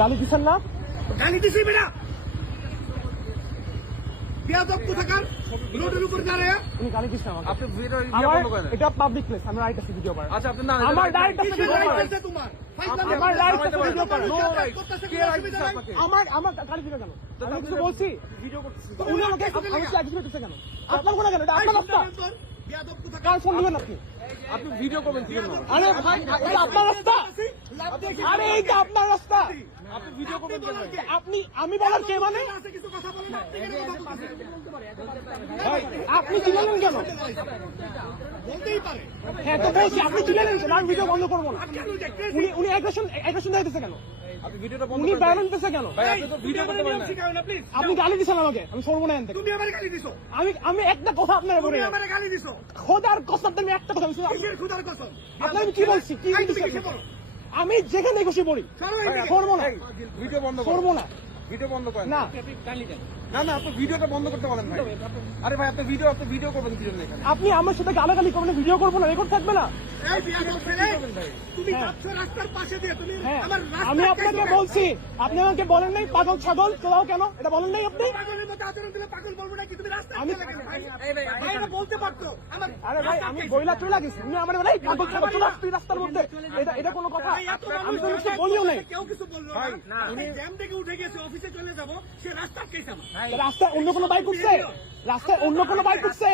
গালি দিচ্ছেন না? গালি দিছি বেটা বিয়াদব কোথাকার রোডের উপর দাঁড়ায় উনি গালি দিচ্ছেন আমাকে। আপনি ভিডিও আমার এটা পাবলিক প্লেস আমি রাইট আছে ভিডিও করার আচ্ছা আপনি না আমার রাইট আছে কিসের ভিডিও right করার আছে তোমার আমার করো। আছে ভিডিও করার No right. কে কোনো right অসুবিধা দিছে নাই? আপনাকে? আমার আমার গালি দিবে কেন? আমি কিছু বলছি। ভিডিও করতেছি। উনি আমাকে আপনি আমি লেখা। কেন? আপনার কোনো কেন? এটা আপনার কার ফোন দিবেন আপনি? আপনি ভিডিও করবেন আরে ভাই এটা আপনার রাস্তা। লাভ দেখি আরে এইটা আপনার রাস্তা। আপনি ভিডিও করবেন কেন? আপনি আমি বলার কে মানে? আপনি চিনেন কেন? বলতেই পারে। হ্যাঁ তো বলছি আপনি কেন? আমি ভিডিও বন্ধ করব না। উনি উনি অ্যাগ্রেশন অ্যাগ্রেশন দেখাইতেছে কেন? আপনি ভিডিওটা বন্ধ উনি কেন? ভাই আপনি তো ভিডিও করতে পারেন না। প্লিজ আপনি গালি দিচ্ছেন আমাকে আমি সরবো না এখান তুমি আমার গালি দিছো। আমি আমি একটা কথা আপনার বলি। তুমি গালি দিছো। খোদার কসম আমি একটা কথা বলছি। কিসের খুদার কসম? কি বলছি? কি বলছি আমি যেখানে খুশি বলি। না ভিডিও বন্ধ করব না ভিডিও বন্ধ করেন। না। না না আপনি ভিডিওটা বন্ধ করতে বলেন ভাই। আরে ভাই আপনি ভিডিও আপনি ভিডিও করবেন কি জন্য এখানে? আপনি আমার সাথে গালাগালি করবেন ভিডিও করব না রেকর্ড থাকবে না। এই বিয়াদব ছেলে, ভাই। তুমি। যাচ্ছ রাস্তার পাশে দিয়ে তুমি আমার আমি আপনাকে বলছি আপনি আমাকে বলেন নাই পাগল ছাগল চলাও কেন? এটা বলেন নাই আপনি? দিলে পাগল বলব নাকি? তুমি রাস্তা আমি- ভাই বলতে পারতো। আমার আরে ভাই আমি বইলা চলে গেছি। তুমি আমার বলে পাগল ছাগল চলে আসছি রাস্তার মধ্যে। এটা এটা কোনো কথা। আমি তো কিছু বলিও নাই। কেউ কিছু বলল না। আমি জ্যাম থেকে উঠে গেছি অফিসে চলে যাব সে রাস্তা আটকেছে রাস্তায় অন্য কোনো বাইক উঠছে? রাস্তায় অন্য কোনো বাইক উঠছে?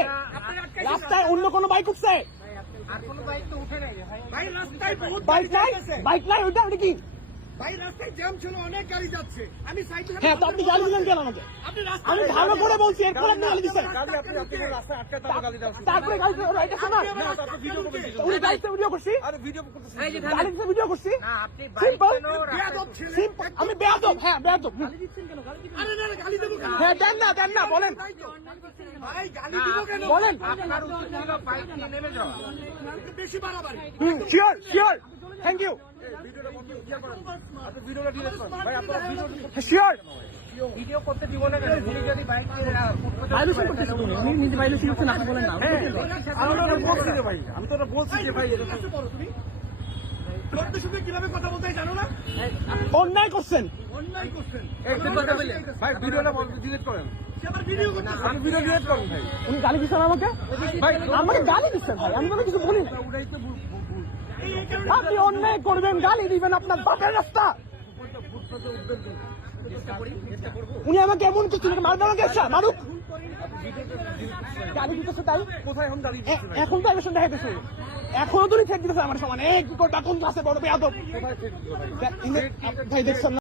রাস্তায় অন্য কোনো বাইক উঠছে? ভাই রাস্তায় বহুত বাইক নাই? যাচ্ছে। বাইক নাই? ওইটা ওটা কি? ভাই রাস্তায় জ্যাম ছিল অনেক গাড়ি যাচ্ছে। আমি সাইড হ্যাঁ তো আপনি গালি দিলেন কেন আমাকে? আমি ভালো করে বলছি এরপর আপনি গালি দিচ্ছেন। গাড়ি আপনি আপনি কোনো আটকে তারপর গালি দেওয়া তারপরে গালি দিলেন রাইট আছে না না ভিডিও করবেন উনি গাড়িতে ভিডিও করছি? আরে ভিডিও করতেছি গাড়ি দিতে ভিডিও করছি? সিম্পল বেয়াদব ছেলে সিম্পল আমি বেয়াদব হ্যাঁ বেয়াদব। আরে না না, গালি দেবো কেন? হ্যাঁ দেন না দেন না বলেন। ভাই গালি দিব কেন? বলেন। শিওর ভিডিও করতে দিব না কেন পুলিশ যদি বাইক ভাইলেশন করতেছি তুমি আমি নিজে ভাইলেশন করছেন আপনি বলেন না আমি তো বলছি যে ভাই আমি তো বলছি যে ভাই এটা তুমি কীভাবে কথা বলতে জানো না অন্যায় করছেন উনি গালি দিচ্ছেন আমাকে? আমাকে গালি দিচ্ছেন ভাই আমি কোনো কিছু বলি আপনি অন্যায় করবেন গালি দিবেন আপনার বাপের রাস্তা। উনি আমাকে এমন কিছু মারবে আমাকে মারুক। গালি দিতেছে তাই? কোথায় এখন তো আমি দেখাইতেছে। এখনও তুমি ফেক দিতেছে আমার সমান। এক কি কোটা কোন ক্লাসে বড় দিল ভাই? দেখছেন?